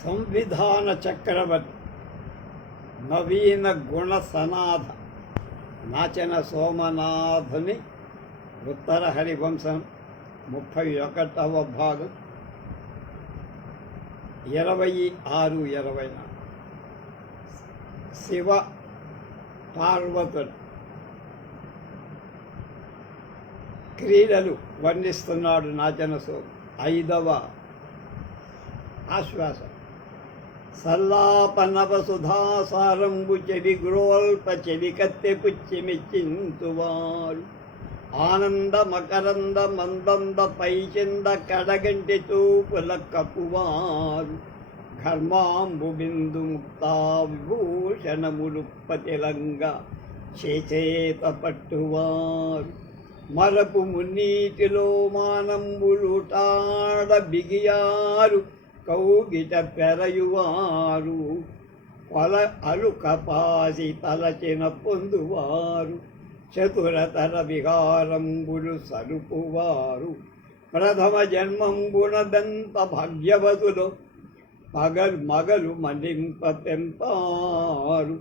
సంవిధాన చక్రవర్తి నవీన గుణ సనాథ నాచన సోమనాథుని ఉత్తర హరివంశం 31వ భాగం 26-24 శివ పార్వతుడు క్రీడలు వర్ణిస్తున్నాడు నాచన సోమ 5వ ఆశ్వాసం. సల్లాపనవసుధాసారంబు చెడి గ్రోల్ప చెడి కత్తె పుచ్చిమిచ్చింతువారు ఆనంద మకరంద మందంద పైచింద కడగంటి చూపుల కపువారు ఘర్మాంబు బిందు ముక్తా విభూషణములుప్పతిలంగ చేచేత పట్టువారు మరపు మున్నీటిలో మానంబులుటాడ బిగియారు కౌగిట పెరయువారు కొల అలుకపాసి తలచిన పొందువారు చతురతర విహారంబులు సరుపువారు ప్రథమ జన్మంబునదంత భాగ్యవతులు మగలు మలింప పెంపారు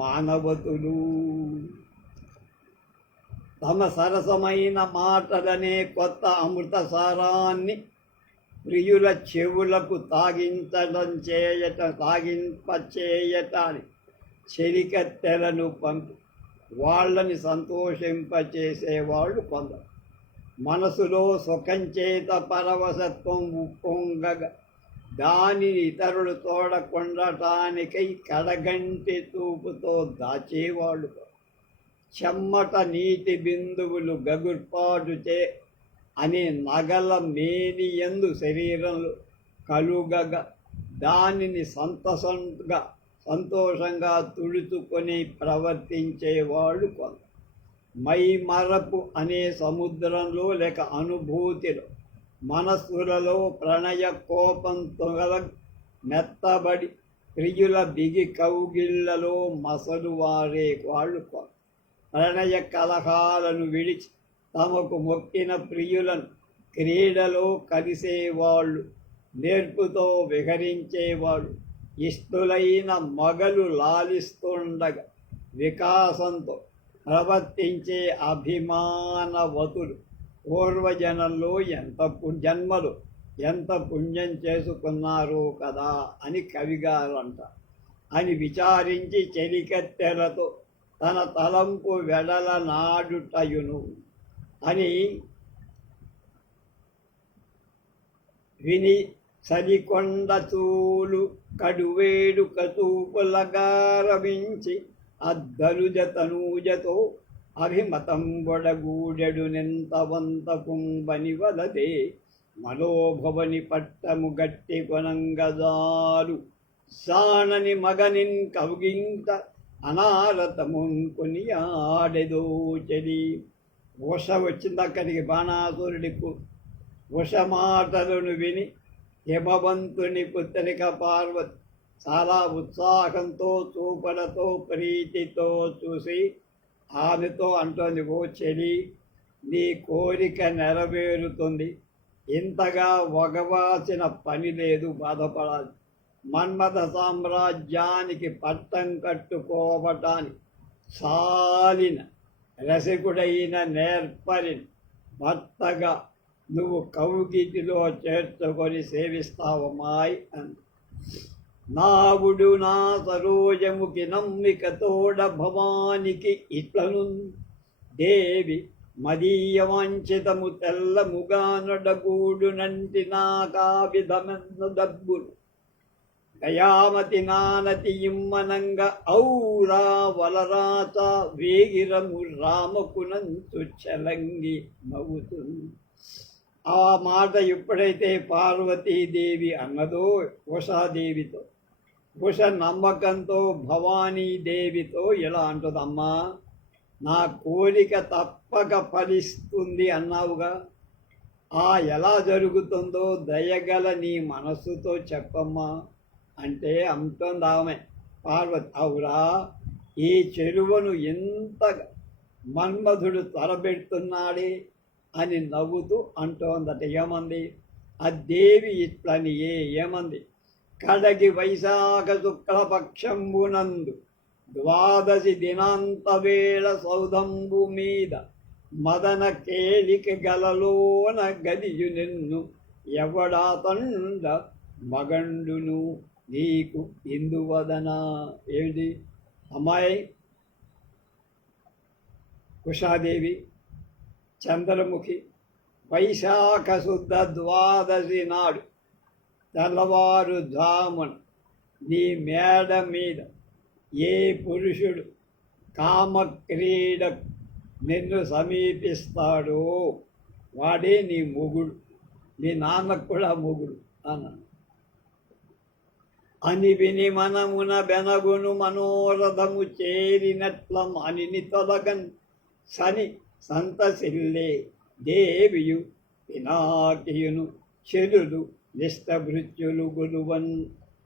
మానవతులు. తమ సరసమైన మాటలనే కొత్త అమృత సారాన్ని ప్రియుల చెవులకు తాగింపచేయటాన్ని చెలికత్తెలను పంపి వాళ్ళని సంతోషింపచేసేవాళ్ళు కొందరు. మనసులో సుఖం చేత పరవశత్వం ఉప్పొంగగా దానిని ఇతరులు తోడకొండటానికై కడగంటి చూపుతో దాచేవాళ్ళు. చెమ్మట నీటి బిందువులు గగుర్పాటుచే అనే నగల మేనియందు శరీరంలో కలుగగా దానిని సంతోషంగా తుడుచుకొని ప్రవర్తించేవాళ్ళు కొంత. మైమరపు అనే సముద్రంలో లేక అనుభూతిలో మనస్సులలో ప్రణయ కోపంతో మెత్తబడి ప్రియుల బిగి కౌగిళ్లలో మసలు వారే వాళ్ళు కొంత. ప్రణయ కలహాలను విడిచి తమకు మొక్కిన ప్రియులను క్రీడలో కలిసేవాళ్ళు, నేర్పుతో విహరించేవాళ్ళు, ఇష్టులైన మగలు లాలిస్తుండగా వికాసంతో ప్రవర్తించే అభిమానవతులు పూర్వజనంలో ఎంత పుణ్యం చేసుకున్నారో కదా అని కవిగారు అంటారు అని విచారించి చెలికత్తెలతో తన తలంపు వెడల నాడుటయును అని విని సరికొండ చూలు కడువేడు కతూపులగారవించి అద్దలుజ తనూజతో అభిమతం బొడగూడెడు నెంతవంత కుంభని వలదే మనోభవని పట్టము గట్టి కొనంగదారు సాణని మగనిన్ కౌగింత అనారతమున్ కొనియాడెదో చెడి. ఉష వచ్చింది అక్కడికి బాణాసురుడికు. ఉష మాటలను విని హిమవంతుని పుత్రిక పార్వతి చాలా ఉత్సాహంతో చూపలతో ప్రీతితో చూసి ఆమెతో అంటోంది, ఓ చెలి, నీ కోరిక నెరవేరుతుంది. ఇంతగా వగవాల్సిన పని లేదు, బాధపడాలి. మన్మథ సామ్రాజ్యానికి పట్టం కట్టుకోవటానికి సాలిన రసికుడైన నేర్పరిని భర్తగా నువ్వు కౌగిటిలో చేర్చుకొని సేవిస్తావమాయ్ అంది. నావుడు నా సరోజముకి నమ్మిక తోడ భవానికి ఇట్లను దేవి మదీయ వాంఛితము తెల్లముగానొడగూడు నంటి నాకా విధమెన్ను డబ్బులు గయామతి నానతి ఇమ్మనంగ ఔరా వలరాత వేగిరము రామకునంతు చలంగి నవ్వుతుంది. ఆ మాట ఎప్పుడైతే పార్వతీదేవి అన్నదో ఉషాదేవితో, ఉష నమ్మకంతో భవానీదేవితో ఇలా అంటుందమ్మా, నా కోరిక తప్పక ఫలిస్తుంది అన్నావుగా, ఎలా జరుగుతుందో దయగల నీ మనస్సుతో చెప్పమ్మా అంటే అంటుంది ఆమె పార్వతి. అవురా, ఈ చెరువును ఎంతగా మన్మధుడు త్వరబెడుతున్నాడే అని నవ్వుతూ అంటోందట. ఏమంది? ఆ దేవి ఇట్లని ఏమంది? కడగి వైశాఖ శుక్లపక్షంబునందు ద్వాదశి దినాంత వేళ సౌధంబు మీద మదన కేళిక గలలోన గదియు నిన్ను ఎవడాతండ మగండును నీకు ఇందువదనా. ఏమిటి అమ్మాయి కుషాదేవి చంద్రముఖి వైశాఖ శుద్ధ ద్వాదశి నాడు తెల్లవారుజామున నీ మేడ మీద ఏ పురుషుడు కామక్రీడ నిన్ను సమీపిస్తాడో వాడే నీ మొగుడు, నీ నాన్నకు కూడా మొగుడు అన్నాను. అని విని మనమున బెనగును మనోరథము చేరినట్ల మనిని తొలగన్ శని సంతసిల్లే దేవియు పినాకియును చెలులు నిష్టభృత్యులు గులువన్.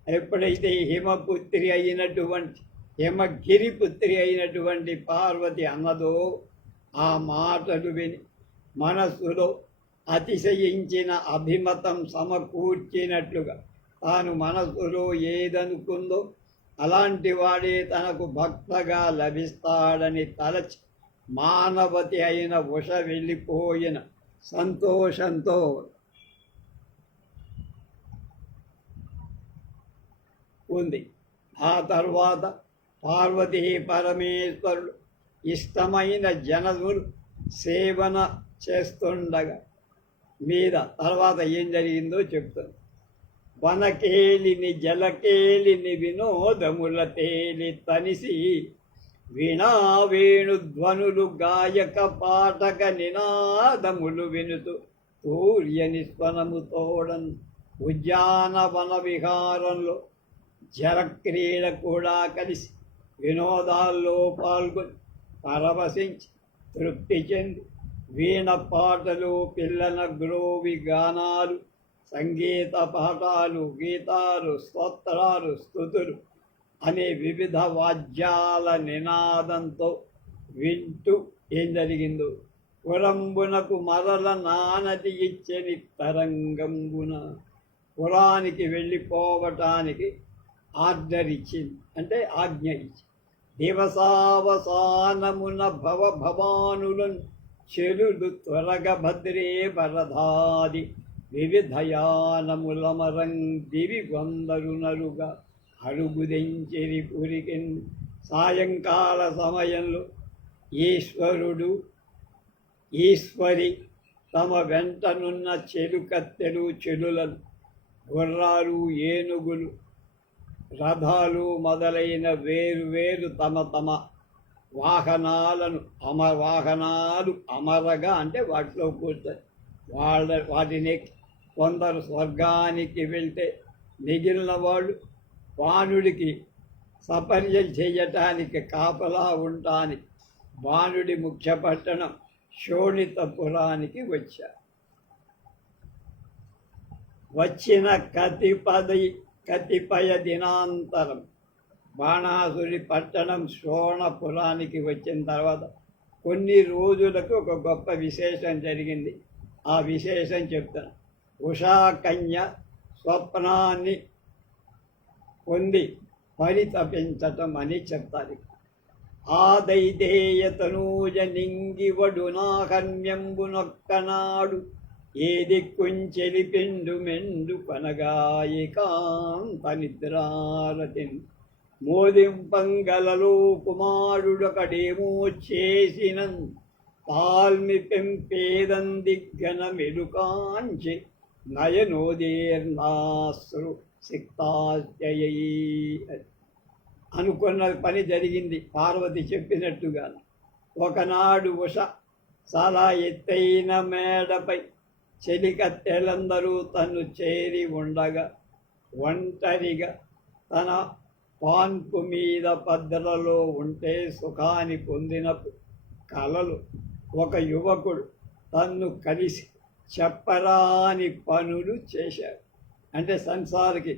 ఎప్పుడైతే హిమపుత్రి అయినటువంటి హిమగిరిపుత్రి అయినటువంటి పార్వతి అన్నదో ఆ మాటలు విని మనస్సులో అతిశయించిన అభిమతం సమకూర్చినట్లుగా తాను మనస్సులో ఏదనుకుందో అలాంటి వాడే తనకు భక్తగా లభిస్తాడని తలచి మానవతి అయిన ఉష వెళ్ళిపోయిన సంతోషంతో ఉంది. ఆ తర్వాత పార్వతీ పరమేశ్వరుడు ఇష్టమైన జనములు సేవన చేస్తుండగా మీద తర్వాత ఏం జరిగిందో చెప్తాను. వనకేలిని జలకేలిని వినోదముల తేలి తనిసి వీణా వేణుధ్వనులు గాయక పాఠక నినాదములు వినుతూ సూర్యనిస్వనము తోడన్ ఉద్యానవన విహారంలో జలక్రీడ కూడా కలిసి వినోదాల్లో పాల్గొని పరవశించి తృప్తి చెంది వీణ పాటలు, పిల్లన గ్రోవి గానాలు, సంగీత పాఠాలు, గీతాలు, స్తోత్రాలు, స్తుతులు అనే వివిధ వాద్యాల నినాదంతో వింటూ ఏం జరిగిందో పురంబునకు మరల నానది ఇచ్చని తరంగంబున పురానికి వెళ్ళిపోవటానికి ఆర్డర్ ఇచ్చింది, అంటే ఆజ్ఞ ఇచ్చింది. దివసావసానమున భవానులను చెరులు త్వరగ భద్రే వరదాది వివిధయానములమరం దివి వందరునరుగా అడుగుదెంచెరి పురికిన్. సాయంకాల సమయంలో ఈశ్వరుడు ఈశ్వరి తమ వెంటనున్న చెలుకత్తెలు చెలులను గుర్రాలు, ఏనుగులు, రథాలు మొదలైన వేరు తమ తమ వాహనాలు అమరగా, అంటే వాటిలో కూర్చొని వాటిని కొందరు స్వర్గానికి వెళ్తే మిగిలిన వాళ్ళు బాణుడికి సపర్యలు చేయటానికి కాపలా ఉండటానికి బాణుడి ముఖ్య పట్టణం శోణితపురానికి వచ్చారు. వచ్చిన కతిపయ దినాంతరం బాణాసురి పట్టణం శోణపురానికి వచ్చిన తర్వాత కొన్ని రోజులకు ఒక గొప్ప విశేషం జరిగింది. ఆ విశేషం చెప్తాను. ఉషాకన్య స్వప్నాన్ని పొంది పరితపించటం అని చెప్తారు. ఆ దైదేయతనూజ నింగివడు నాకన్యంబునొక్కనాడు ఏ దిక్కుంచెలిపిండు మెండు కొనగాయికాంత నిద్రారతిన్ మోదింపంగలలో కుమారుడొకడేమో చేసినన్ తాల్మి పెంపేదందిగ్గన మెలుకాంచి నయనోదీర్ణాశ్రు సిక్తాత్యయీ. అనుకున్న పని జరిగింది పార్వతి చెప్పినట్టుగా. ఒకనాడు ఉష చాలా ఎత్తైన మేడపై చెలికత్తెలందరూ తను చేరి ఉండగా ఒంటరిగా తన పాన్పు మీద పద్దలలో ఉంటే సుఖాన్ని పొందినప్పుడు కలలు ఒక యువకుడు తన్ను కలిసి చెప్పరాని పనులు చేశాడు. అంటే సంసారికి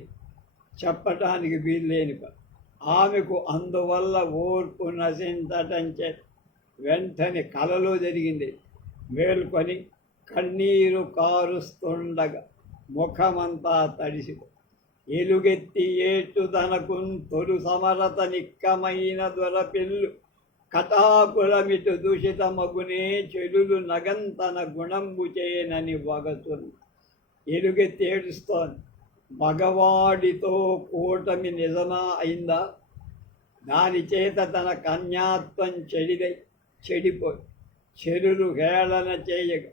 చెప్పటానికి వీల్లేని పని. ఆమెకు అందువల్ల ఓర్పు నశించటం చేత వెంటనే కలలో జరిగింది. మేల్కొని కన్నీరు కారుస్తుండగా ముఖమంతా తడిసి ఎలుగెత్తి ఏటు తనకున్ తొలు సమరత నిక్కమైన దొరపిల్లు కటాకులమిటు దూషితమగునే చెలులు నగంతన గుణంబు చేయనని వగతును. ఎలుగెత్తి ఏడుస్తోంది. మగవాడితో కూటమి నిజమా అయిందా? దాని చేత తన కన్యాత్వం చెడిపోయి చెరులు హేళన చేయగ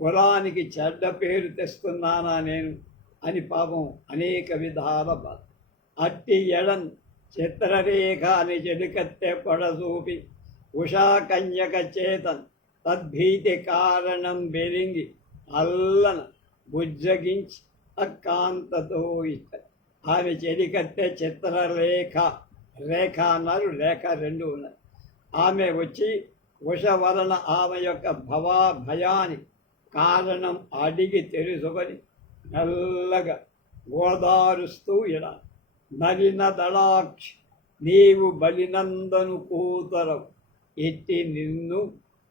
కులానికి చెడ్డ పేరు తెస్తున్నానా నేను అని పాపం అనేక విధాల బాధ. అట్టి ఎడన్ చిత్రరేఖ అని చెడుకత్తె పొడసూపి ఉషా కన్యక చేతన్ తద్భీతి కారణం బెరింగి అల్లన బుజ్జగించి అక్కాంతతో ఇస్తారు. ఆమె చెడికత్తె చిత్రరేఖ, రేఖ అన్నారు, రేఖ రెండు ఉన్నాయి. ఆమె వచ్చి ఉష వలన ఆమె యొక్క భయానికి కారణం అడిగి తెలుసుకొని మెల్లగా ఓదారుస్తూ ఇలా నలిన దళాక్షి నీవు బలినందను కూతరవు ఎట్టి నిన్ను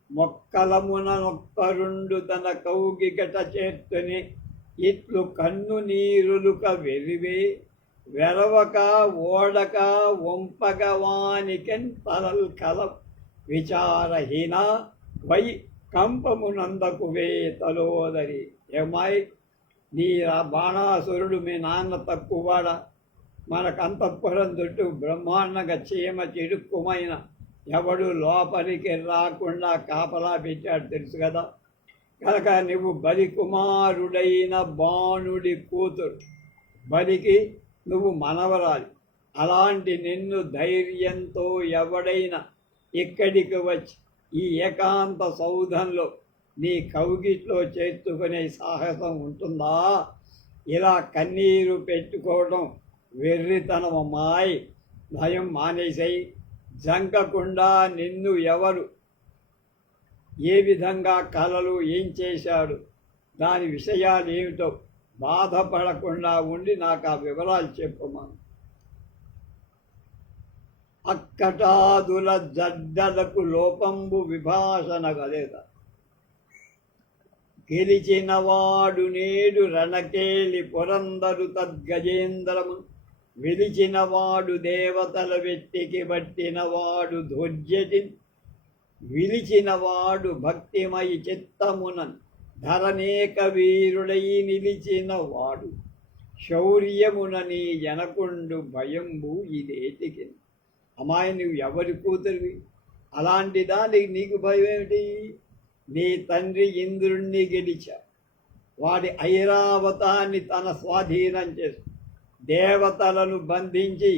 మొక్కలమున నొక్కరుండు తన కౌగిగట చేర్చుని ఇట్లు కన్ను నీరులుక వెరివే వెరవక ఓడక వంపక వానికెన్ తలల్ కలం విచారహీన వై కంపమునందకువే తలోదరి. ఏమాయి నీ బాణాసురుడు మీ నాన్న తక్కువవాడా? మనకు అంతఃపురం చుట్టూ బ్రహ్మాండంగా చీమ చిడుక్కుమైన ఎవడు లోపలికి రాకుండా కాపలా పెట్టాడు తెలుసు కదా. కనుక నువ్వు బలి కుమారుడైన బాణుడి కూతురు, బలికి నువ్వు మనవరాలి. అలాంటి నిన్ను ధైర్యంతో ఎవడైనా ఇక్కడికి వచ్చి ఈ ఏకాంత సౌధంలో నీ కౌగిట్లో చేర్చుకునే సాహసం ఉంటుందా? ఇలా కన్నీరు పెట్టుకోవడం వెర్రితనం అమ్మాయి. భయం మానేసాయి. జంకకుండా నిన్ను ఎవరు ఏ విధంగా కలలు ఏం చేశాడు దాని విషయాలు ఏమిటో బాధపడకుండా ఉండి నాకు ఆ వివరాలు చెప్పమను. అక్కటాదుల జడ్డలకు లోపంబు విభాషణ గలేదా గెలిచినవాడు నేడు రణకేలి పురందరు తద్గజేంద్రము విలిచినవాడు దేవతల వెట్టికి బట్టినవాడు ధ్వజటి విలిచినవాడు భక్తిమయి చిత్తమునన్ ధరనేక వీరుడై నిలిచినవాడు శౌర్యమున నీ జనకుండు భయంబు ఇదేటికి. అమ్మాయి నువ్వు ఎవరి కూతురివి? అలాంటి దానికి నీకు భయం ఏమిటి? నీ తండ్రి ఇంద్రుణ్ణి గెలిచా, వాడి ఐరావతాన్ని తన స్వాధీనం చేసి దేవతలను బంధించి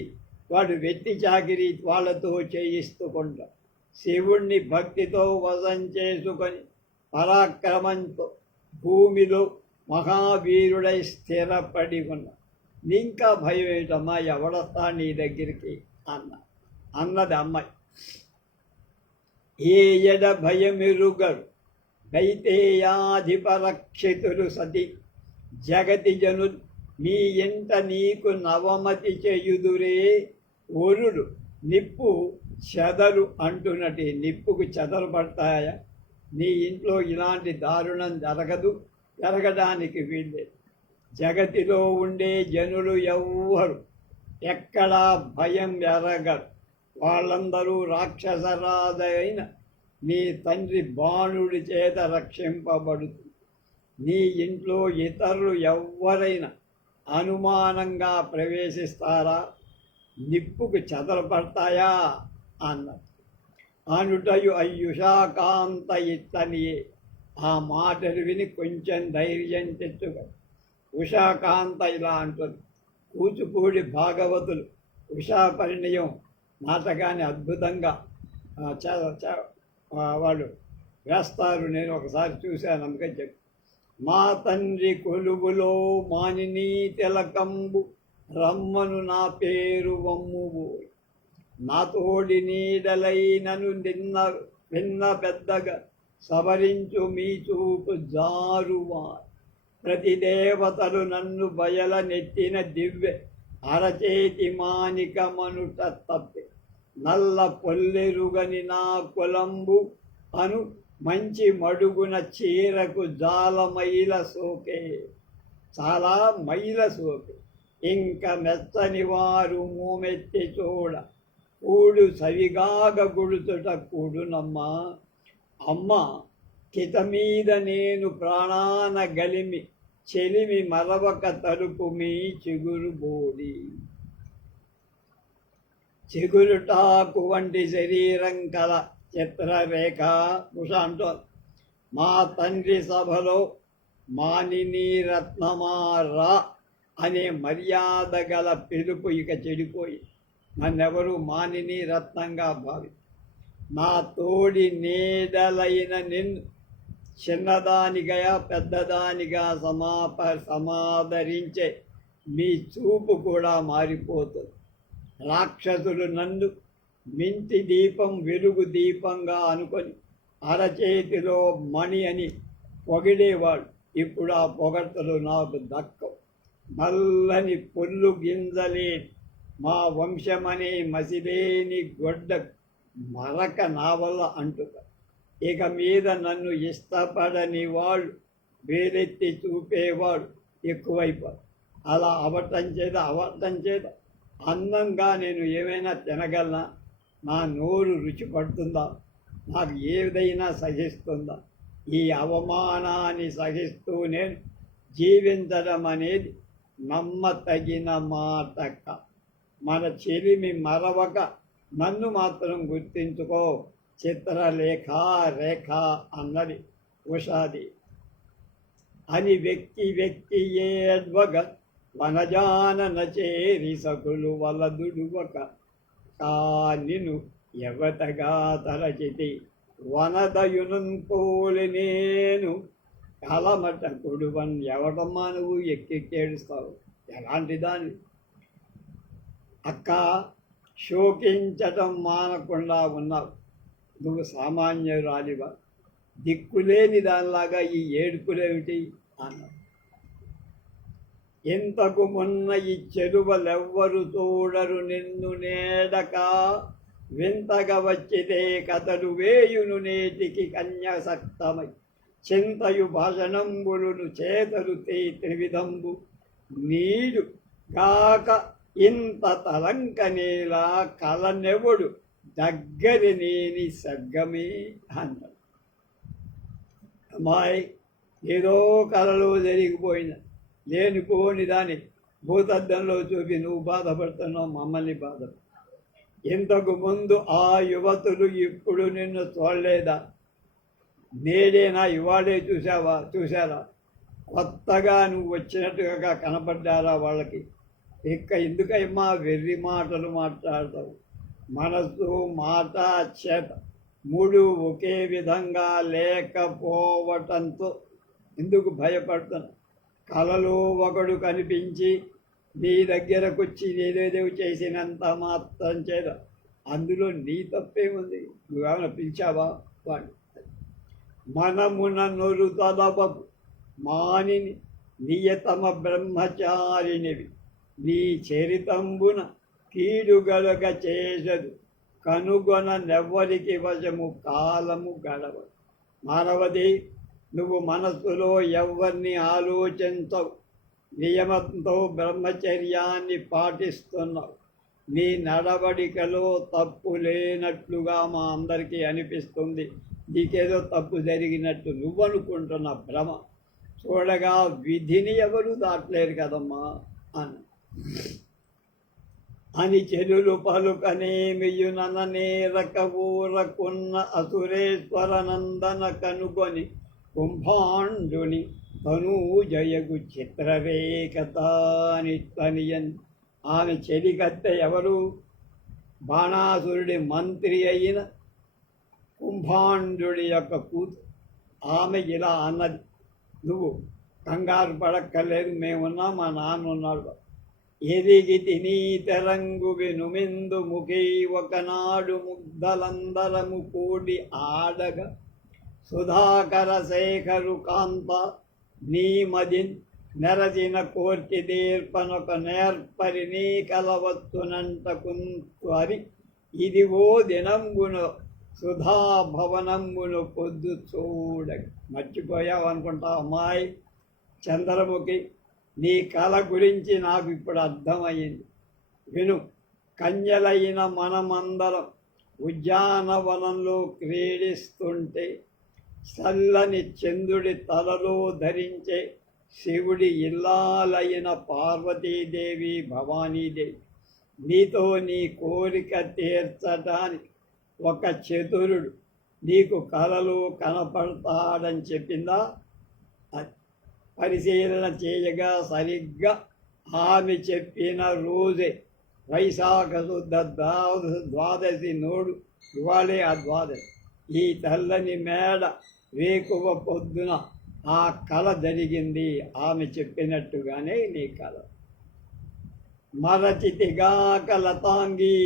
వాడు వెట్టి చాకిరి వాళ్ళతో చేయిస్తుకుంటా శివుణ్ణి భక్తితో వశం చేసుకొని పరాక్రమంతో భూమిలో మహావీరుడై స్థిరపడి ఉన్న నీకా భయం ఏమిటమ్మా? ఎవడొస్తా నీ దగ్గరికి అన్నది అమ్మాయి. ఏ ఎడ భయమెరుగరు దైతేయాధిపరక్షితులు సతి జగతి జను మీ ఇంట నీకు నవమతి చేయుదురే. ఒరుడు నిప్పు చెదలు అంటున్నట్టు నిప్పుకు చెదలు పడతాయా? నీ ఇంట్లో ఇలాంటి దారుణం జరగడానికి వీల్లేదు. జగతిలో ఉండే జనులు ఎవ్వరు ఎక్కడా భయం ఎరగరు. వాళ్ళందరూ రాక్షసరాజైన నీ తండ్రి బాణుడి చేత రక్షింపబడుతుంది. నీ ఇంట్లో ఇతరులు ఎవ్వరైనా అనుమానంగా ప్రవేశిస్తారా? నిప్పుకు చెదరపడతాయా అన్నది. అనుటయు అయ్యుషాకాంత ఇట్లనియే. ఆ మాటలు విని కొంచెం ధైర్యం తెచ్చుకో. ఉషాకాంత ఇలా అంటుంది. కూచిపూడి భాగవతులు ఉషా పరిణయం నాటకాన్ని అద్భుతంగా వాళ్ళు వేస్తారు. నేను ఒకసారి చూశాను, అందుకని చెప్పి. మా తండ్రి కొలువులో మానినీ తిలకంబు రమ్మను నా పేరు వమ్మువు నా తోడి నీడలైనను విన్న పెద్దగా సవరించు మీ చూపు జారువా. ప్రతి దేవతలు నన్ను బయల నెట్టిన దివ్య అరచేతి మానికమనుట తప్పే. నల్ల పొల్లెరుగని నా కులంబు అను మంచి మడుగున చీరకు జాల మైల సోకే. చాలా మైల సోకే. ఇంక మెత్తని వారు మూమెత్తి చూడ కూడు సవిగాగ గుడుచుట కూడునమ్మా. అమ్మ కిత మీద నేను ప్రాణాన గలిమి చెలిమి మరవక తలుపు మీ చిగురు బోడి. చిగురుటాకు వంటి శరీరం కల చిత్రరేఖ ఉష అంటోంది. మా తండ్రి సభలో మానిని రత్నమారా అనే మర్యాద గల పిలుపు ఇక చెడిపోయి నన్నెవరూ మానిని రత్నంగా భావి. నా తోడి నీడలైన నిన్ను చిన్నదానిగా పెద్దదానిగా సమాదరించే మీ చూపు కూడా మారిపోతుంది. రాక్షసులు నన్ను మింటి దీపం వెలుగు దీపంగా అనుకొని అరచేతిలో మణి అని పొగిడేవాడు. ఇప్పుడు ఆ పొగడ్తలు నాకు దక్కవు. నల్లని పొల్లు గింజలేని మా వంశమనే మసిలేని గొడ్డ మరక నా వల్ల అంటుక. ఇక మీద నన్ను ఇష్టపడని వాళ్ళు వేరెత్తి చూపేవాడు ఎక్కువైపోడు. అలా అవటం చేత అందంగా నేను ఏమైనా తినగలనా? నా నోరు రుచి పడుతుందా? నాకు ఏదైనా సహిస్తుందా? ఈ అవమానాన్ని సహిస్తూ నేను జీవించడం అనేది నమ్మతగిన మాట. మన చెలిమి మరవక నన్ను మాత్రం గుర్తించుకో చిత్రలేఖ రేఖ అన్నది ఉషాది అని వ్యక్తి ఏడ్వగ వనజానన చేరి సకులు వలదుడువక నిన్ను ఎవతగా తలచితి వనదయునం పోలి నేను కలమట కొడువన్. ఎవటమ్మా నువ్వు ఎక్కేడుస్తావు? ఎలాంటి దాన్ని? అక్క శోకించటం మానకుండా ఉన్నావు. నువ్వు సామాన్యురాలివా? దిక్కులేని దానిలాగా ఈ ఏడుపులేమిటి అన్నావు. ఇంతకు మొన్న ఈ చెరువలెవ్వరు చూడరు నిన్ను నేడక వింతగా వచ్చితే కథలు వేయును నేటికి కన్యాసక్తమై చింతయు భాషణంబులును చేతలు త్రివిధంబు నీడు గాక ఇంత తలంకనేలా కలనెవడు దగ్గరి నేని సగ్గమే అన్నాడు. అమ్మాయి ఏదో కలలో జరిగిపోయిన లేనిపోని దాన్ని భూతద్దంలో చూపి నువ్వు బాధపడుతున్నావు, మమ్మల్ని బాధపడు. ఇంతకు ముందు ఆ యువతులు ఇప్పుడు నిన్ను చూడలేదా? నేడేనా ఇవాళే చూసారా? కొత్తగా నువ్వు వచ్చినట్టుగా కనపడ్డారా వాళ్ళకి? ఇక ఎందుకమ్మా వెర్రి మాటలు మాట్లాడతావు? మనసు మాట చేత మూడు ఒకే విధంగా లేకపోవటంతో ఎందుకు భయపడుతున్నావు? కలలో ఒకడు కనిపించి నీ దగ్గరకొచ్చి ఏదేదో చేసినంత మాత్రం చేత అందులో నీ తప్పే ఉంది. నువ్వేమైనా పిలిచావా వాడు? మనమున నొరు తలపపు మానిని నియతమ బ్రహ్మచారినివి నీ చరితంబున కీడుగలగ చేసదు కనుగొన నెవ్వరికి వశము కాలము గడవ. మానవది, నువ్వు మనస్సులో ఎవరిని ఆలోచించవు. నియమంతో బ్రహ్మచర్యాన్ని పాటిస్తున్నావు. నీ నడవడికలో తప్పు లేనట్లుగా మా అందరికీ అనిపిస్తుంది. నీకేదో తప్పు జరిగినట్టు నువ్వనుకుంటున్న భ్రమ. చూడగా విధిని ఎవరు దాటలేరు కదమ్మా అని చెలులు పలుకనేమియుననేరక ఊరకున్న అసురేశ్వర నందన కనుగొని కుంభాండుని తనూజయగు చిత్రరేఖతానియన్. ఆమె చెలికత్తె ఎవరు? బాణాసురుడి మంత్రి అయిన కుంభాండుడి యొక్క కూతురు. ఆమె ఇలా అన్నది, నువ్వు కంగారు పడక్కర్లేదు, మేమున్నా, మా నాన్న ఉన్నాడు. ఎదిగి తినీ తెరంగు వినుమిందు ముఖీ ఒకనాడు ముగ్ధలందరము కూడి ఆడగా సుధాకర శేఖరు కాంత నీ మదిన్ నెరచిన కోర్టి దీర్పనొక నేర్పరి నీ కలవత్తునంటకుంత్వరి ఇదివో దినంబును సుధాభవనంబును పొద్దు చూడ. మర్చిపోయావు అనుకుంటా అమ్మాయి. చంద్రముఖి నీ కళ గురించి నాకు ఇప్పుడు అర్థమయ్యింది. విను, కన్యలైన మనమందరం ఉద్యానవనంలో క్రీడిస్తుంటే చల్లని చంద్రుడి తలలో ధరించే శివుడి ఇల్లాలైన పార్వతీదేవి, భవానీదేవి నీతో నీ కోరిక తీర్చడానికి ఒక చతురుడు నీకు కలలో కనపడతాడని చెప్పిందా? పరిశీలన చేయగా సరిగ్గా ఆమె చెప్పిన రోజే వైశాఖ శుద్ధ ద్వాదశి నోడు. ఇవాళే ఆ ద్వాదశి. ఈ తెల్లని మేడ వేకువ పొద్దున ఆ కళ జరిగింది. ఆమె చెప్పినట్టుగానే నీ కళ. మరచితిగాక లతాంగి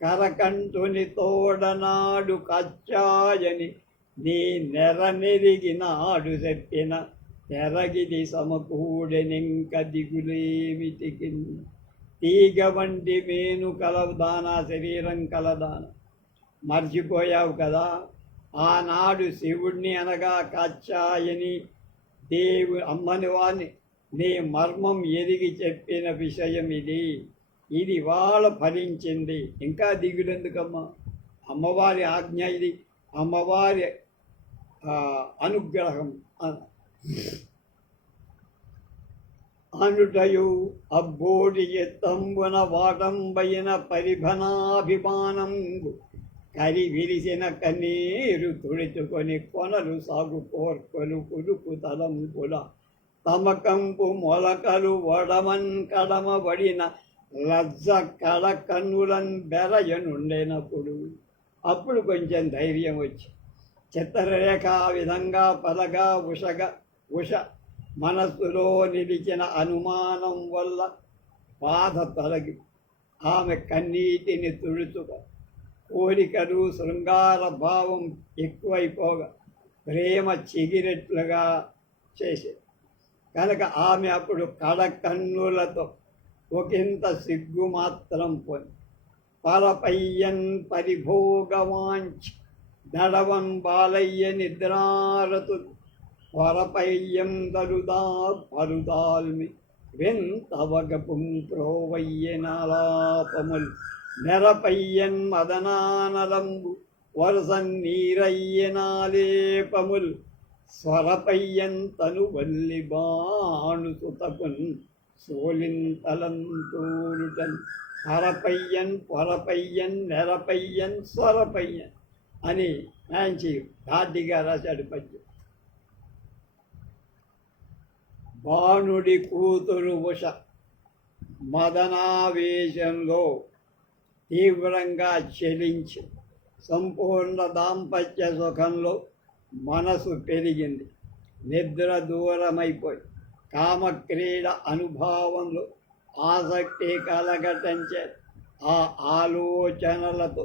కరకంఠుని తోడనాడు కచ్చాయని నీ నెరనెరిగినాడు చెప్పిన తెరగిది సమకూడెనింక దిగులేమిటికి. తీగ వంటి మేను కలదాన, శరీరం కలదాన. మర్చిపోయావు కదా, ఆనాడు శివుణ్ణి అనగా కాచాయని అమ్మని వాణ్ణి నీ మర్మం ఎరిగి చెప్పిన విషయం ఇది. ఇది వాళ్ళ ఫలించింది. ఇంకా దిగులెందుకమ్మా? అమ్మవారి ఆజ్ఞ ఇది, అమ్మవారి అనుగ్రహం. అనుటయు అబ్బోడి ఎత్తంబున వాటంబైన పరిభనాభిమానంబు కరి విరిసిన కన్నీరు తుడుచుకొని కొనలు సాగు కోర్కొలు కులుకు తలంపుల తమకంపు మొలకలు వడమన్ కడమబడిన లజ్జ కడ కన్నులన్ బెరయనుండేనప్పుడు అప్పుడు కొంచెం ధైర్యం వచ్చి చిత్రరేఖ ఆ విధంగా పలగా ఉష మనస్సులో నిలిచిన అనుమానం వల్ల బాధ తొలగి ఆమె కన్నీటిని తుడుచుగా కోరికలు శృంగార భావం ఎక్కువైపోగా ప్రేమ చిగిరెట్లుగా చేసేది కనుక ఆమె అప్పుడు కడకన్నులతో ఒకంత సిగ్గు మాత్రం పొంది పరపయ్యన్ పరిభోగవాంచి దడవన్ బాలయ్య నిద్రారతు పరపయ్యం దరుదా పరుదాల్మి వెంతవగపుం ప్రోవయ్యనాలాపముల్ నెరపయ్యన్ మదనానలంబు వరసన్ నీరయ్యనాలేపముల్ స్వరపయ్యన్ తనువల్లి బాణుసుతకున్ సోలింతలంతూరుటన్ పరపయ్యన్ పొరపయ్యన్ నెరపయ్యన్ స్వరపయ్యన్ అని నాంచి ధాటిగా రాశాడు పద్యం. బాణుడి కూతురు ఉష మదనావేశంలో తీవ్రంగా చెలించి సంపూర్ణ దాంపత్య సుఖంలో మనసు పెరిగింది. నిద్ర దూరమైపోయి కామక్రీడ అనుభవంలో ఆసక్తి కలగటంచే ఆ ఆలోచనలతో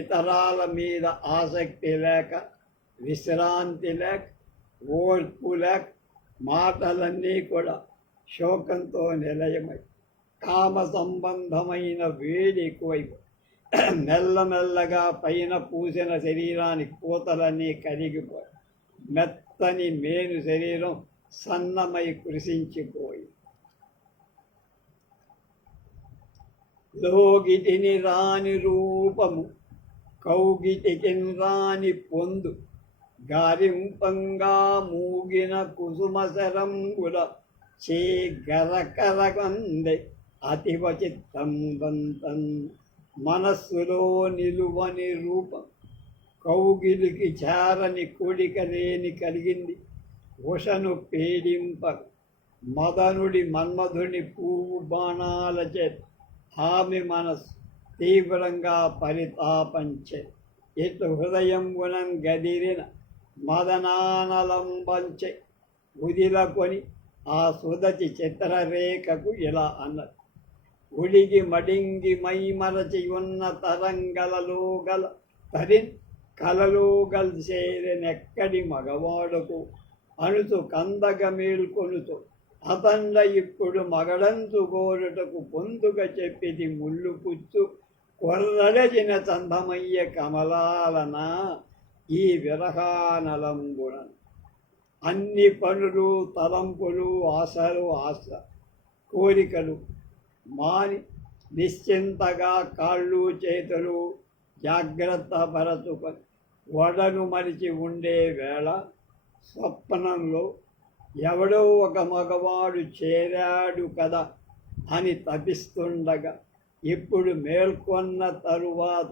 ఇతరాల మీద ఆసక్తి లేక, విశ్రాంతి లేక, ఓర్పు లేక మాటలన్నీ కూడా శోకంతో నిలయమై కామ సంబంధమైన వేడి ఎక్కువైపోయి మెల్లమెల్లగా పైన పూసిన శరీరానికి పూతలన్నీ కరిగిపోయి మెత్తని మేను శరీరం సన్నమై కృషించిపోయి లోగిటిని రాని రూపము కౌగిటికి రాని పొందు గారింపంగా మూగిన కుసుమశరంబుల చే గరకరగందె అతివ చిత్తంబంతన్ మనస్సులో నిలువని రూపం కౌగిలికి చేరని కోడిక లేని కలిగింది. ఉషను పేడింప మదనుడి మన్మధుని పువ్వు బాణాల చేత ఆమె మనస్సు తీవ్రంగా పరితాపంచే ఇటు హృదయం గుణం గదిరిన మదనానలంబంచే ఉదిలకొని ఆ సుదతి చిత్రరేఖకు ఇలా అన్నది. ఉడిగి మడింగి మైమరచి ఉన్న తరంగలలో గల తరిన్ కలలో గల్సేరెనెక్కడి మగవాడుకు అణుతు కందగ మేల్కొనుతూ అతండ ఇప్పుడు మగడంతు గోరుటకు పొందుగా చెప్పిది ముళ్ళు పుచ్చు కొర్రడచిన చందమయ్య కమలాలన ఈ విరహానలంబున అన్ని పనులు తలంపులు ఆశలు కోరికలు మాని నిశ్చింతగా కాళ్ళు చేతులు జాగ్రత్త పరచుకొని వడను మరిచి ఉండే వేళ స్వప్నంలో ఎవడో ఒక మగవాడు చేరాడు కదా అని తపిస్తుండగా ఇప్పుడు మేల్కొన్న తరువాత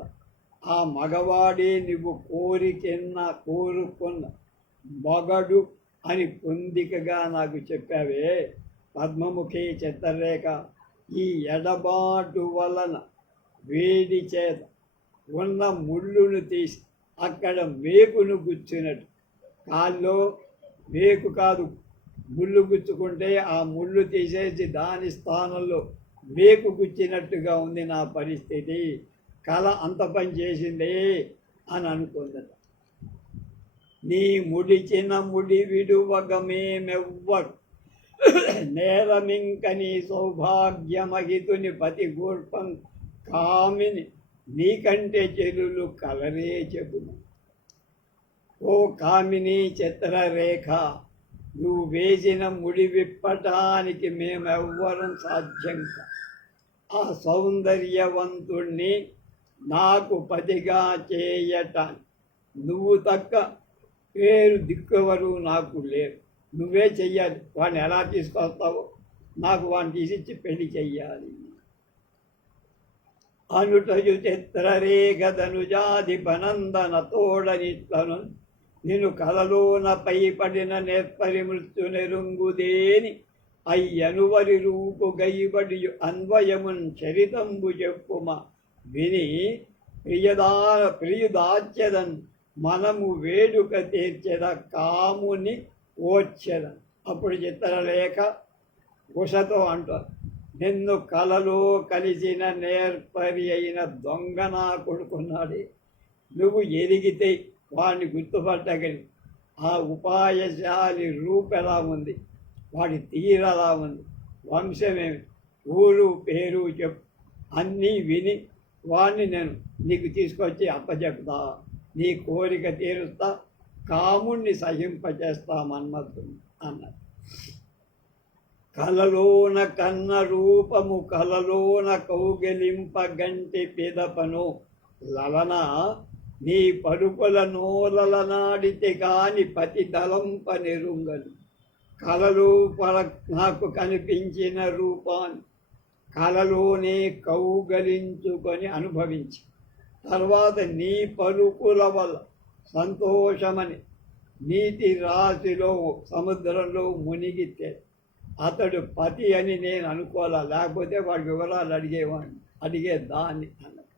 ఆ మగవాడే నువ్వు కోరుకున్న మగడు అని పొందికగా నాకు చెప్పావే పద్మముఖి చిత్రరేఖ. ఈ ఎడబాటు వలన వేడి చేత ఉన్న ముళ్ళును తీసి అక్కడ మేకును గుచ్చినట్టు, కాల్లో మేకు కాదు ముళ్ళు గుచ్చుకుంటే ఆ ముళ్ళు తీసేసి దాని స్థానంలో మేకు గుచ్చినట్టుగా ఉంది నా పరిస్థితి. కళ అంత పని చేసిందే అని అనుకుందట. నీ ముడిచిన ముడి విడువగమేమెవ్వరు నేరమింక నీ సౌభాగ్యమహితుని పతి గూర్పం కామిని నీకంటే చెలులు కలరే చెబును. ఓ కామిని చిత్రరేఖ, నువ్వు వేసిన ముడి విప్పటానికి మేమెవ్వరం సాధ్యం కా. ఆ సౌందర్యవంతుణ్ణి నాకు పతిగా చేయటానికి నువ్వు తక్క పేరు దిక్కువరు నాకు లేరు. నువ్వే చెయ్యాలి. వాడిని ఎలా తీసుకొస్తావో నాకు వాడిని తీసిచ్చి పెళ్లి చెయ్యాలి. అనుటయు చిత్రరేఖ ధనుజాది పనందన తోడనిట్లను నిన్ను కలలోన పైపడిన నేర్పరి మృత్యు నెరుంగుదేని అయ్యనువరి రూపు గైబడి అన్వయమున్ చరితంబు చెప్పుమ విని ప్రియుదాచ్యదన్ మనము వేడుక తీర్చెద కాముని ఓర్చెద. అప్పుడు చిత్రలేఖ ఉషతో అంటారు, నిన్ను కలలో కలిసిన నేర్పరి అయిన దొంగ నా కొడుకున్నాడే, నువ్వు ఎరిగితే వాడిని గుర్తుపట్టగలి. ఆ ఉపాయశాలి రూపు ఎలా ఉంది, వాడి తీరు ఎలా ఉంది, వంశమేమి, ఊరు పేరు చెప్పు, అన్నీ విని వాడిని నేను నీకు తీసుకొచ్చి అప్పచెప్తా, నీ కోరిక తీరుస్తా, కాముణ్ణి సహింపచేస్తా మన్మథుని అన్నారు. కలలోన కన్న రూపము కలలోన కౌగలింప గంటి పిదపను లలన నీ పరుపుల నోలల నాడితే కాని పతి దళంప నెరుంగలు. కలలో నాకు కనిపించిన రూపాన్ని కలలోనే కౌగలించుకొని అనుభవించి తర్వాత నీ పలుకుల వల్ల సంతోషమని నీటి రాశిలో సముద్రంలో మునిగితే అతడు పతి అని నేను అనుకోవాలా, లేకపోతే వాడి వివరాలు అడిగేదాన్ని అన్నాడు.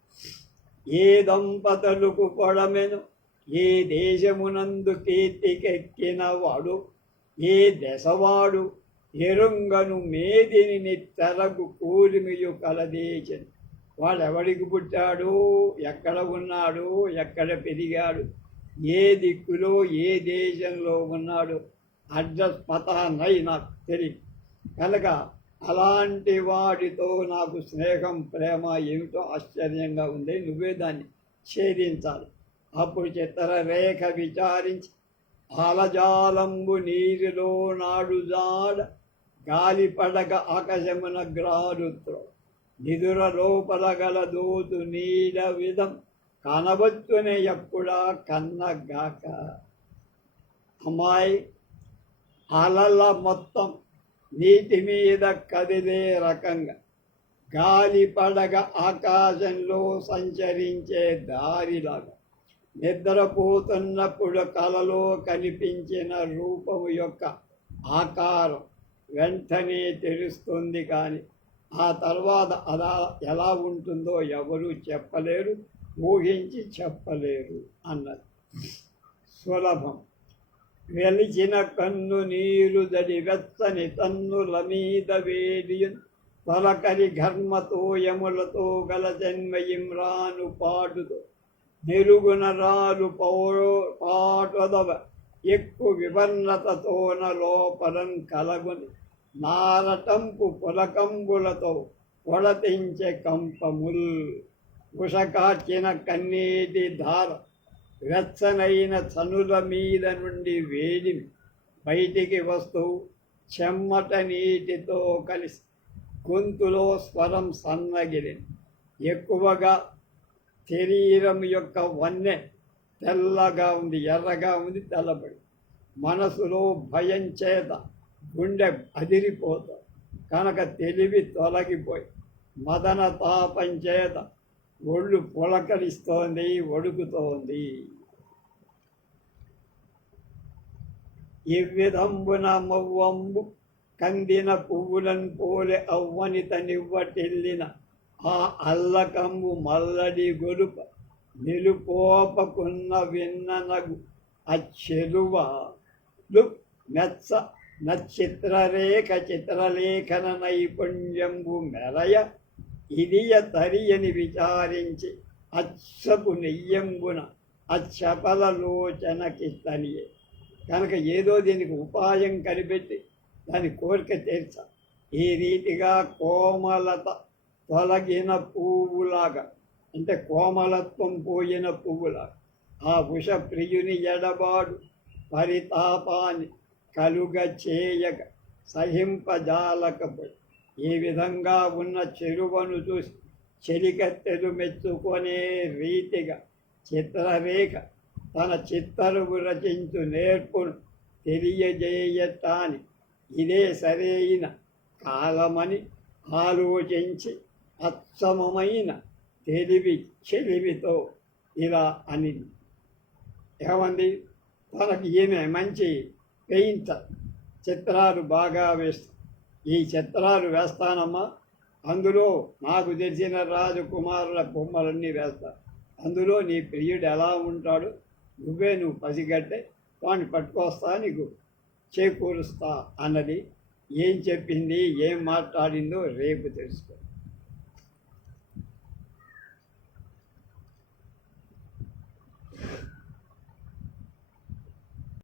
ఏ దంపతులకు పొడమెను ఏ దేశమునందు కీర్తికెక్కిన వాడు ఏ దశవాడు ఎరుంగను మేదిని తెరగు కూలిమియు కలదేశని. వాడెవడికి పుట్టాడు, ఎక్కడ ఉన్నాడు, ఎక్కడ పెరిగాడు, ఏ దిక్కులో ఏ దేశంలో ఉన్నాడు, అడ్రస్ పతానై నాకు తెలియదు. కనుక అలాంటి వాడితో నాకు స్నేహం ప్రేమ ఏమిటో ఆశ్చర్యంగా ఉంది, నువ్వే దాన్ని ఛేదించాలి. అప్పుడు చిత్రరేఖ విచారించి ఆలజాలంబు నీరులో నాడు జాడ గాలి పడగ ఆకాశమున గ్రారుత్రో నిదుర లోపల గల దోతు నీడ విధం కనబచ్చునే ఎప్పుడా కన్నగాక. అమ్మాయి అలల మొత్తం నీటి మీద కదిలే రకంగా గాలి పడగ ఆకాశంలో సంచరించే దారిలాగా నిద్రపోతున్నప్పుడు కలలో కనిపించిన రూపము యొక్క ఆకారం వెంటనే తెలుస్తుంది, కానీ ఆ తర్వాత అలా ఎలా ఉంటుందో ఎవరూ చెప్పలేరు, ఊహించి చెప్పలేరు అన్నది. సులభం వెలిచిన కన్ను నీరు దడి వెచ్చని తన్నుల మీద వేడియున్ తొలకరి ఘర్మతో యములతో గల జన్మయిమ్రాను పాటుతో నిరుగున రాలు పాటదవ ఎక్కువ వివర్ణతతోన లోపలం కలగుని నారటంపు పులకంబులతో పొడతించే కంపముల్ ఉషకాచిన కన్నీటి ధార వెచ్చనైన చనుల మీద నుండి వేడిమి బయటికి వస్తూ చెమ్మట నీటితో కలిసి గొంతులో స్వరం సన్నగిలింది. ఎక్కువగా శరీరం యొక్క వన్నె తెల్లగా ఉంది, ఎర్రగా ఉంది, తెల్లబడి. మనసులో భయం చేత గుండె అదిరిపోతుంది కనుక తెలివి తొలగిపోయి మదన తాపం చేత ఒళ్ళు పులకరిస్తోంది, వణుకుతోంది. ఇవ్విధంబున మవ్వంబు కందిన పువ్వులను పోలే అవ్వనిత నివ్వటిల్లిన ఆ అల్లకంబు మల్లడి గొలుప నిలుపోపకున్న విన్ననగు అచ్చెలువలు మెచ్చ నచ్చిత్రరేఖ చిత్రలేఖన నైపుణ్యంబు మెరయ ఇదియ తరియని విచారించి అచ్చపు నెయ్యంబున అచ్చపలలోచనకిస్తనియే. కనుక ఏదో దీనికి ఉపాయం కనిపెట్టి దాని కోరిక తీర్చ. ఈ రీతిగా కోమలత తొలగిన పువ్వులాగా, అంటే కోమలత్వం పోయిన పువ్వులాగా ఆ ఉష ప్రియుని ఎడబాడు పరితాపాన్ని కలుగ చేయక సహింపజాలకపోయి ఈ విధంగా ఉన్న చెరువను చూసి చెలికత్తెలు మెచ్చుకొనే రీతిగా చిత్రరేఖ తన చిత్తరువు రచించు నేర్పును తెలియజేయటాని ఇదే సరైన కాలమని ఆలోచించి అత్సమమైన చెలివితో ఇలా అనింది. ఏమంది, తనకి ఈమె మంచి పెయింటర్, చిత్రాలు బాగా వేస్తుంది. ఈ చిత్రాలు వేస్తానమ్మా, అందులో నాకు తెలిసిన రాజకుమారుల బొమ్మలన్నీ వేస్తా, అందులో నీ ప్రియుడు ఎలా ఉంటాడు నువ్వు పసిగట్టే వాడిని పట్టుకొస్తా, నీకు చేకూరుస్తా అన్నది. ఏం చెప్పింది, ఏం మాట్లాడిందో రేపు తెలుసుకో.